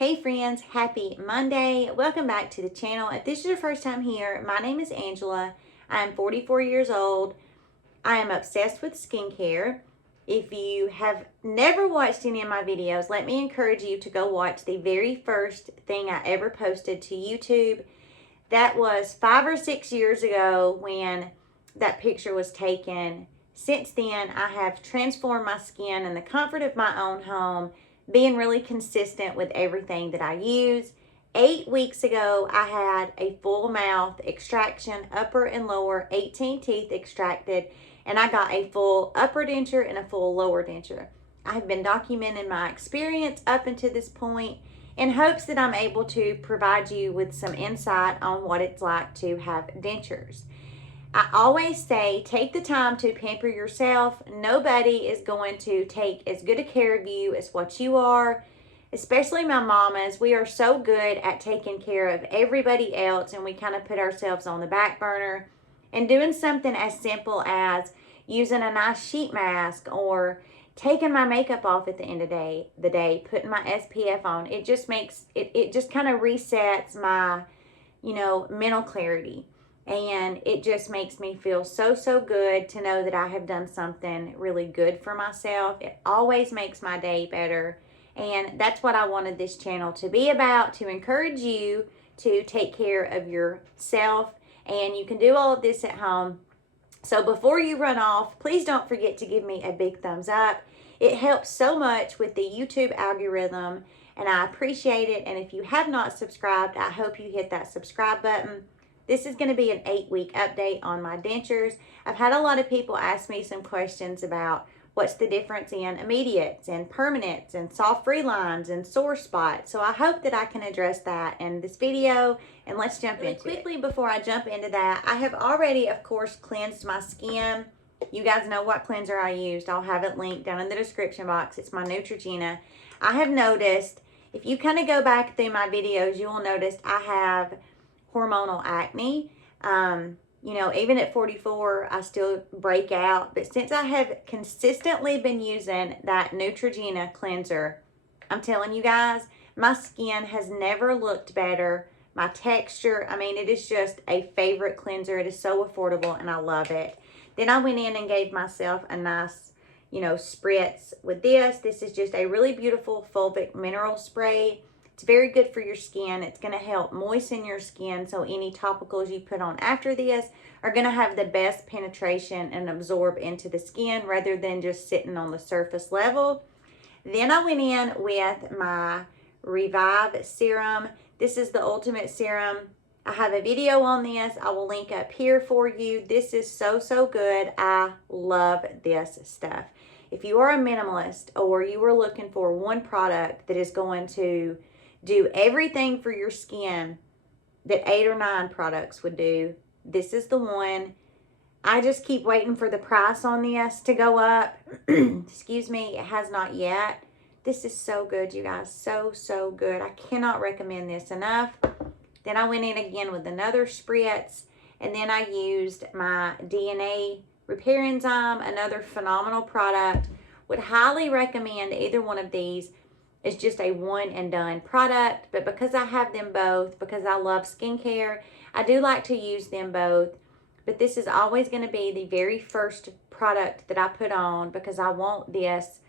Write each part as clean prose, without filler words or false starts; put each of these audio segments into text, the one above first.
Hey friends, happy Monday. Welcome back to the channel. If this is your first time here, my name is Angela. I am 44 years old. I am obsessed with skincare. If you have never watched any of my videos, let me encourage you to go watch the very first thing I ever posted to YouTube. That was 5 or 6 years ago when that picture was taken. Since then, I have transformed my skin in the comfort of my own home, being really consistent with everything that I use. 8 weeks ago, I had a full mouth extraction, upper and lower, 18 teeth extracted, and I got a full upper denture and a full lower denture. I have been documenting my experience up until this point in hopes that I'm able to provide you with some insight on what it's like to have dentures. I always say, take the time to pamper yourself. Nobody is going to take as good a care of you as what you are, especially my mamas. We are so good at taking care of everybody else, and we kind of put ourselves on the back burner. And doing something as simple as using a nice sheet mask or taking my makeup off at the end of the day, putting my SPF on, it just makes, it just kind of resets my, mental clarity. And it just makes me feel so good to know that I have done something really good for myself. It always makes my day better. And that's what I wanted this channel to be about, to encourage you to take care of yourself. And you can do all of this at home. So before you run off, please don't forget to give me a big thumbs up. It helps so much with the YouTube algorithm, and I appreciate it. And if you have not subscribed, I hope you hit that subscribe button. This is going to be an 8-week update on my dentures. I've had a lot of people ask me some questions about what's the difference in immediates and permanents and soft free lines and sore spots. So I hope that I can address that in this video, and let's jump into it. Quickly, before I jump into that, I have already, of course, cleansed my skin. You guys know what cleanser I used. I'll have it linked down in the description box. It's my Neutrogena. I have noticed, if you kind of go back through my videos, you will notice I have hormonal acne. Even at 44, I still break out. But since I have consistently been using that Neutrogena cleanser, I'm telling you guys, my skin has never looked better. My texture, it is just a favorite cleanser. It is so affordable, and I love it. Then I went in and gave myself a nice, spritz with this. This is just a really beautiful Fulvic mineral spray. It's very good for your skin. It's going to help moisten your skin, so any topicals you put on after this are going to have the best penetration and absorb into the skin rather than just sitting on the surface level. Then I went in with my Revive serum. This is the ultimate serum. I have a video on this. I will link up here for you. This is so good. I love this stuff. If you are a minimalist or you are looking for one product that is going to do everything for your skin that 8 or 9 products would do, this is the one. I just keep waiting for the price on this to go up. Excuse me, it has not yet. This is so good, you guys. So good. I cannot recommend this enough. Then I went in again with another spritz, and then I used my DNA repair enzyme, another phenomenal product. Would highly recommend either one of these. It's just a one and done product, but because I have them both, because I love skincare, I do like to use them both. But this is always going to be the very first product that I put on, because I want this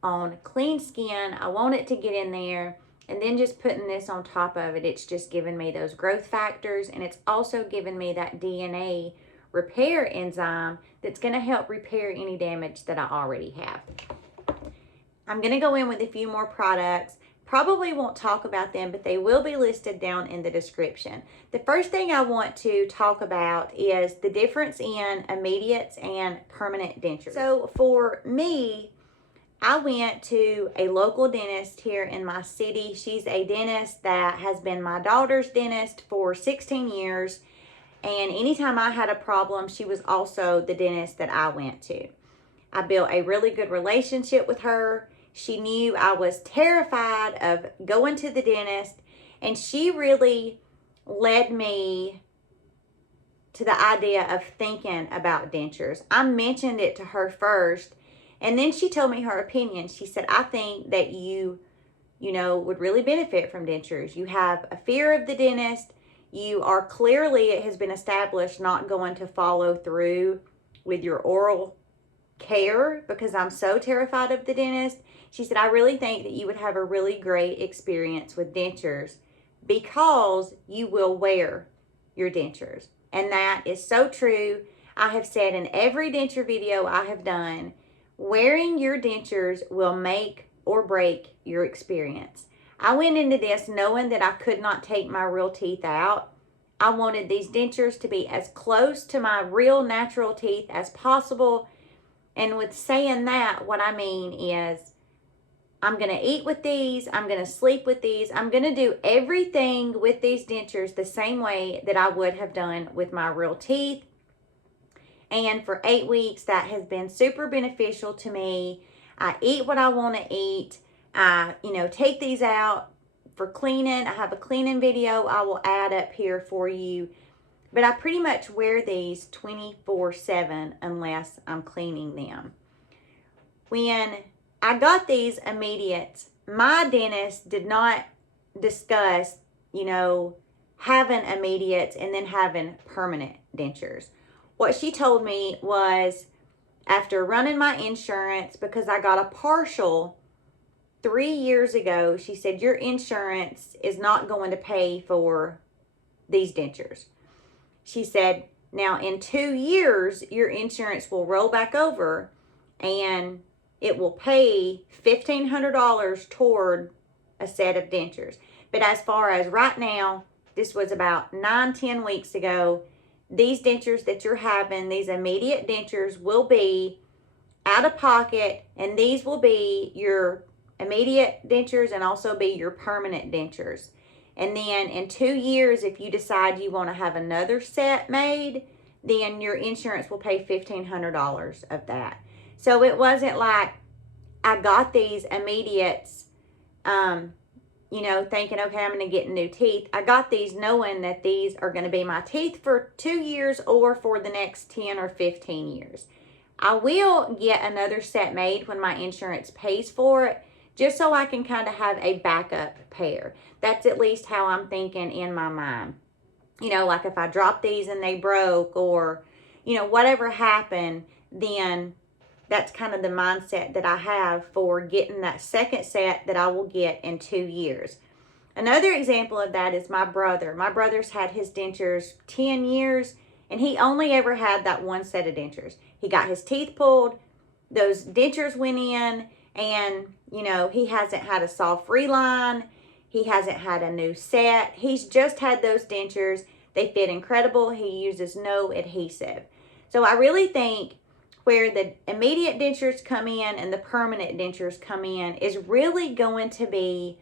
on clean skin. I want it to get in there, and then just putting this on top of it, it's just giving me those growth factors, and it's also giving me that DNA repair enzyme that's going to help repair any damage that I already have. I'm going to go in with a few more products. Probably won't talk about them, but they will be listed down in the description. The first thing I want to talk about is the difference in immediates and permanent dentures. So for me, I went to a local dentist here in my city. She's a dentist that has been my daughter's dentist for 16 years. And anytime I had a problem, she was also the dentist that I went to. I built a really good relationship with her. She knew I was terrified of going to the dentist, and she really led me to the idea of thinking about dentures. I mentioned it to her first, and then she told me her opinion. She said, I think that you would really benefit from dentures. You have a fear of the dentist. You are clearly, it has been established, not going to follow through with your oral care because I'm so terrified of the dentist. She said, I really think that you would have a really great experience with dentures because you will wear your dentures. And that is so true. I have said in every denture video I have done, wearing your dentures will make or break your experience. I went into this knowing that I could not take my real teeth out. I wanted these dentures to be as close to my real natural teeth as possible. And with saying that, what I mean is I'm going to eat with these. I'm going to sleep with these. I'm going to do everything with these dentures the same way that I would have done with my real teeth. And for 8 weeks, that has been super beneficial to me. I eat what I want to eat. I, take these out for cleaning. I have a cleaning video I will add up here for you. But I pretty much wear these 24/7 unless I'm cleaning them. When I got these immediates, my dentist did not discuss, having immediates and then having permanent dentures. What she told me was, after running my insurance, because I got a partial 3 years ago, she said, your insurance is not going to pay for these dentures. She said, now in 2 years, your insurance will roll back over and it will pay $1,500 toward a set of dentures. But as far as right now, this was about 9-10 weeks ago, these dentures that you're having, these immediate dentures, will be out of pocket, and these will be your immediate dentures and also be your permanent dentures. And then in 2 years, if you decide you want to have another set made, then your insurance will pay $1,500 of that. So it wasn't like I got these immediates, thinking, okay, I'm going to get new teeth. I got these knowing that these are going to be my teeth for 2 years or for the next 10 or 15 years. I will get another set made when my insurance pays for it, just so I can kind of have a backup pair. That's at least how I'm thinking in my mind. Like if I drop these and they broke or, whatever happened, then that's kind of the mindset that I have for getting that second set that I will get in 2 years. Another example of that is my brother. My brother's had his dentures 10 years, and he only ever had that one set of dentures. He got his teeth pulled, those dentures went in, and, he hasn't had a soft reline. He hasn't had a new set. He's just had those dentures. They fit incredible. He uses no adhesive. So I really think where the immediate dentures come in and the permanent dentures come in is really going to be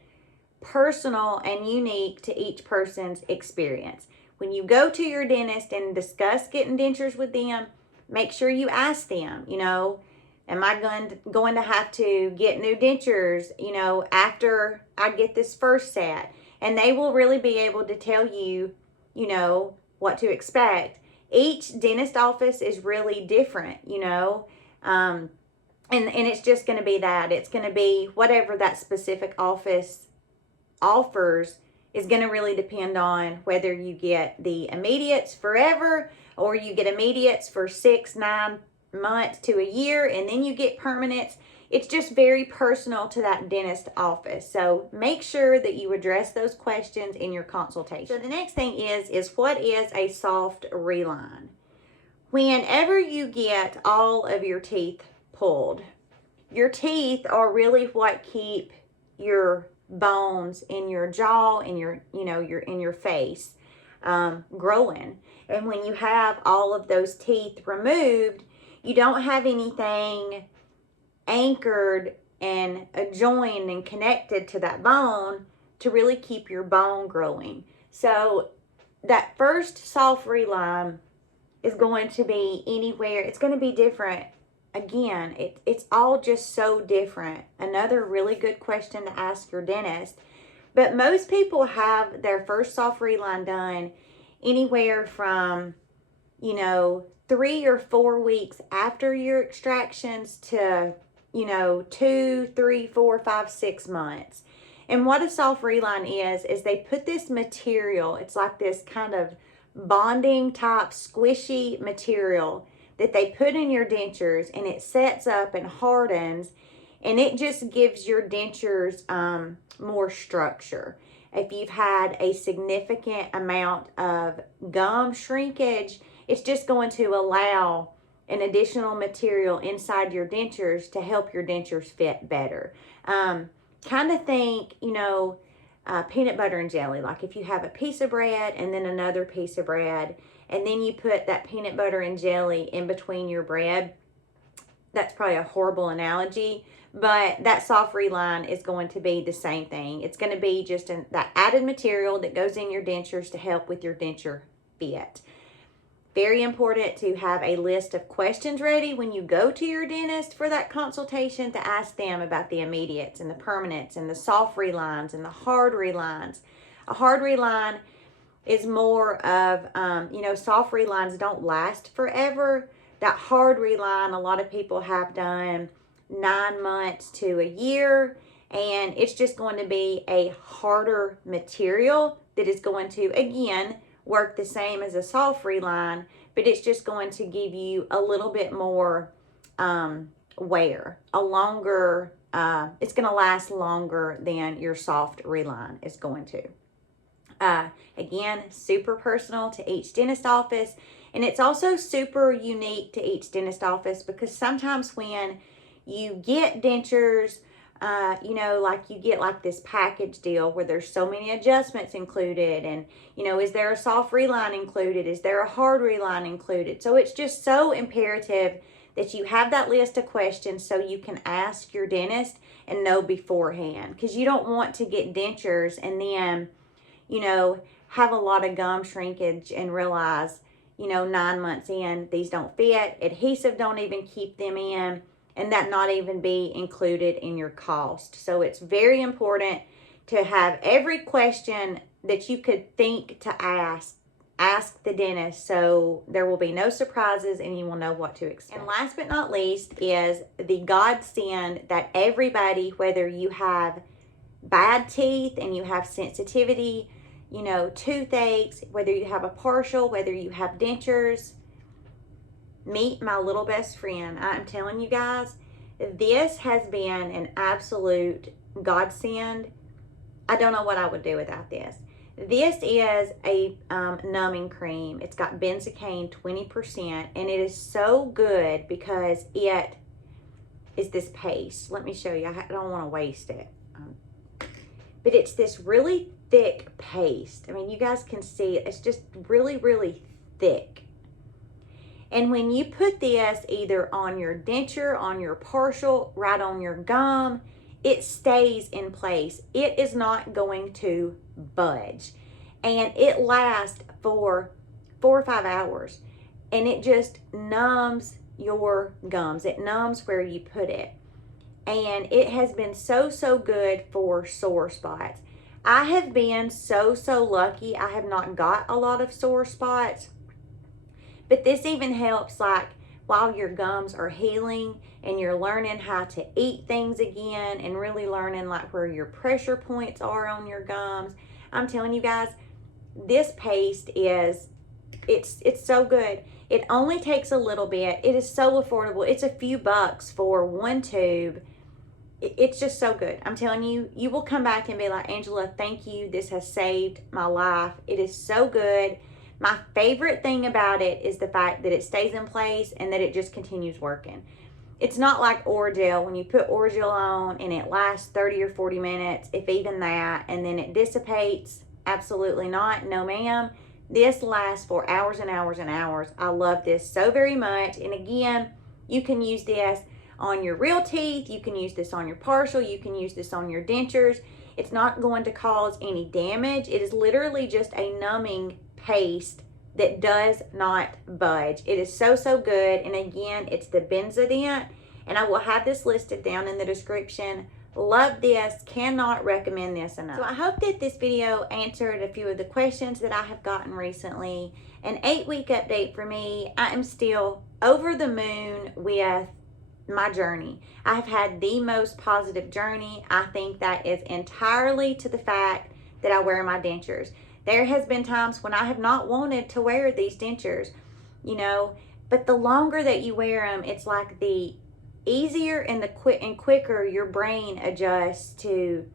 personal and unique to each person's experience. When you go to your dentist and discuss getting dentures with them, make sure you ask them, am I going to have to get new dentures, after I get this first set? And they will really be able to tell you, what to expect. Each dentist office is really different, and it's just going to be that. It's going to be whatever that specific office offers is going to really depend on whether you get the immediates forever or you get immediates for 6-9 months to a year and then you get permanents. It's just very personal to that dentist office. So make sure that you address those questions in your consultation. So the next thing is what is a soft reline? Whenever you get all of your teeth pulled, your teeth are really what keep your bones in your jaw and your in your face growing. And when you have all of those teeth removed, you don't have anything anchored and joined and connected to that bone to really keep your bone growing. So that first soft reline is going to be anywhere. It's going to be different. Again, it's all just so different. Another really good question to ask your dentist. But most people have their first soft reline done anywhere from, 3 or 4 weeks after your extractions to, 2, 3, 4, 5, 6 months. And what a soft reline is they put this material, it's like this kind of bonding type squishy material that they put in your dentures, and it sets up and hardens, and it just gives your dentures more structure. If you've had a significant amount of gum shrinkage, it's just going to allow an additional material inside your dentures to help your dentures fit better. Kind of think, you know, peanut butter and jelly. Like if you have a piece of bread and then another piece of bread, and then you put that peanut butter and jelly in between your bread. That's probably a horrible analogy, but that soft reline is going to be the same thing. It's going to be just that added material that goes in your dentures to help with your denture fit. Very important to have a list of questions ready when you go to your dentist for that consultation, to ask them about the immediates and the permanents and the soft relines and the hard relines. A hard reline is more of, you know, soft relines don't last forever. That hard reline, a lot of people have done 9 months to a year, and it's just going to be a harder material that is going to, again, work the same as a soft reline, but it's just going to give you a little bit more wear, a longer, it's going to last longer than your soft reline is going to. Again, super personal to each dentist office, and it's also super unique to each dentist office, because sometimes when you get dentures, you know, like you get like this package deal where there's so many adjustments included, and, you know, is there a soft reline included? Is there a hard reline included? So it's just so imperative that you have that list of questions so you can ask your dentist and know beforehand, because you don't want to get dentures and then, you know, have a lot of gum shrinkage and realize, you know, 9 months in, these don't fit. Adhesive don't even keep them in, and that not even be included in your cost. So it's very important to have every question that you could think to ask the dentist, so there will be no surprises and you will know what to expect. And last but not least is the godsend that everybody, whether you have bad teeth and you have sensitivity, you know, toothaches, whether you have a partial, whether you have dentures, meet my little best friend. I'm telling you guys, this has been an absolute godsend. I don't know what I would do without this. This is a numbing cream. It's got benzocaine 20%, and it is so good because it is this paste. Let me show you. I don't want to waste it. But it's this really thick paste. I mean, you guys can see it. It's just really, really thick. And when you put this either on your denture, on your partial, right on your gum, it stays in place. It is not going to budge. And it lasts for 4 or 5 hours. And it just numbs your gums. It numbs where you put it. And it has been so, so good for sore spots. I have been so, so lucky. I have not got a lot of sore spots. But this even helps, like, while your gums are healing and you're learning how to eat things again and really learning, like, where your pressure points are on your gums. I'm telling you guys, this paste is, it's so good. It only takes a little bit. It is so affordable. It's a few bucks for one tube. It's just so good. I'm telling you, you will come back and be like, Angela, thank you. This has saved my life. It is so good. My favorite thing about it is the fact that it stays in place and that it just continues working. It's not like Orajel. When you put Orajel on and it lasts 30 or 40 minutes, if even that, and then it dissipates. Absolutely not. No, ma'am. This lasts for hours and hours and hours. I love this so very much. And again, you can use this on your real teeth. You can use this on your partial. You can use this on your dentures. It's not going to cause any damage. It is literally just a numbing paste that does not budge. It is so, so good. And again, it's the Benzodent, and I will have this listed down in the description. Love this. Cannot recommend this enough. So I hope that this video answered a few of the questions that I have gotten recently. An 8-week update for me. I am still over the moon with my journey. I have had the most positive journey. I think that is entirely to the fact that I wear my dentures. There has been times when I have not wanted to wear these dentures, you know, but the longer that you wear them, it's like the easier and the quicker your brain adjusts to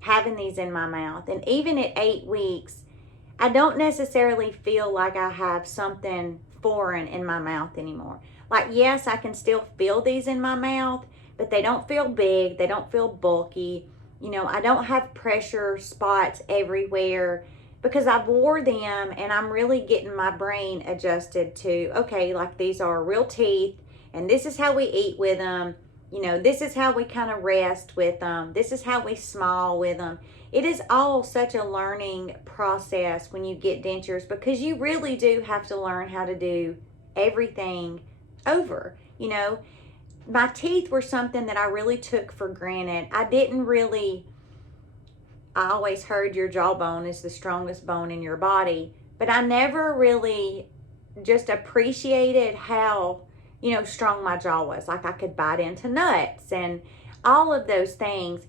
having these in my mouth. And even at 8 weeks, I don't necessarily feel like I have something foreign in my mouth anymore. Like, yes, I can still feel these in my mouth, but they don't feel big. They don't feel bulky. You know, I don't have pressure spots everywhere because I've wore them and I'm really getting my brain adjusted to, okay, like these are real teeth and this is how we eat with them. You know, this is how we kind of rest with them. This is how we smile with them. It is all such a learning process when you get dentures because you really do have to learn how to do everything over. You know, my teeth were something that I really took for granted. I always heard your jawbone is the strongest bone in your body, but I never really just appreciated how, you know, strong my jaw was. Like I could bite into nuts and all of those things.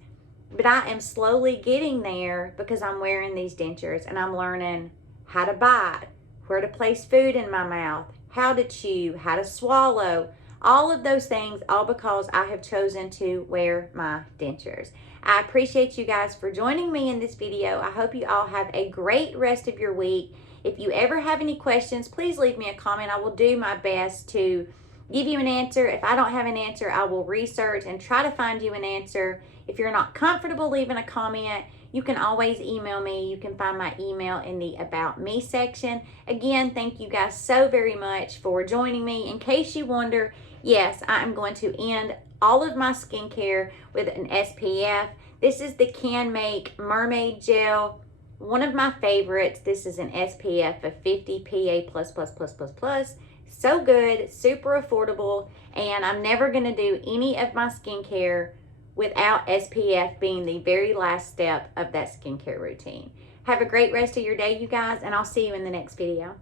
But I am slowly getting there because I'm wearing these dentures and I'm learning how to bite, where to place food in my mouth, how to chew, how to swallow, all of those things, all because I have chosen to wear my dentures. I appreciate you guys for joining me in this video. I hope you all have a great rest of your week. If you ever have any questions, please leave me a comment. I will do my best to give you an answer. If I don't have an answer, I will research and try to find you an answer. If you're not comfortable leaving a comment, you can always email me. You can find my email in the About Me section. Again, thank you guys so very much for joining me. In case you wonder, yes, I am going to end all of my skincare with an SPF. This is the Canmake Mermaid Gel, one of my favorites. This is an SPF of 50 PA+++++. So good, super affordable, and I'm never going to do any of my skincare without SPF being the very last step of that skincare routine. Have a great rest of your day, you guys, and I'll see you in the next video.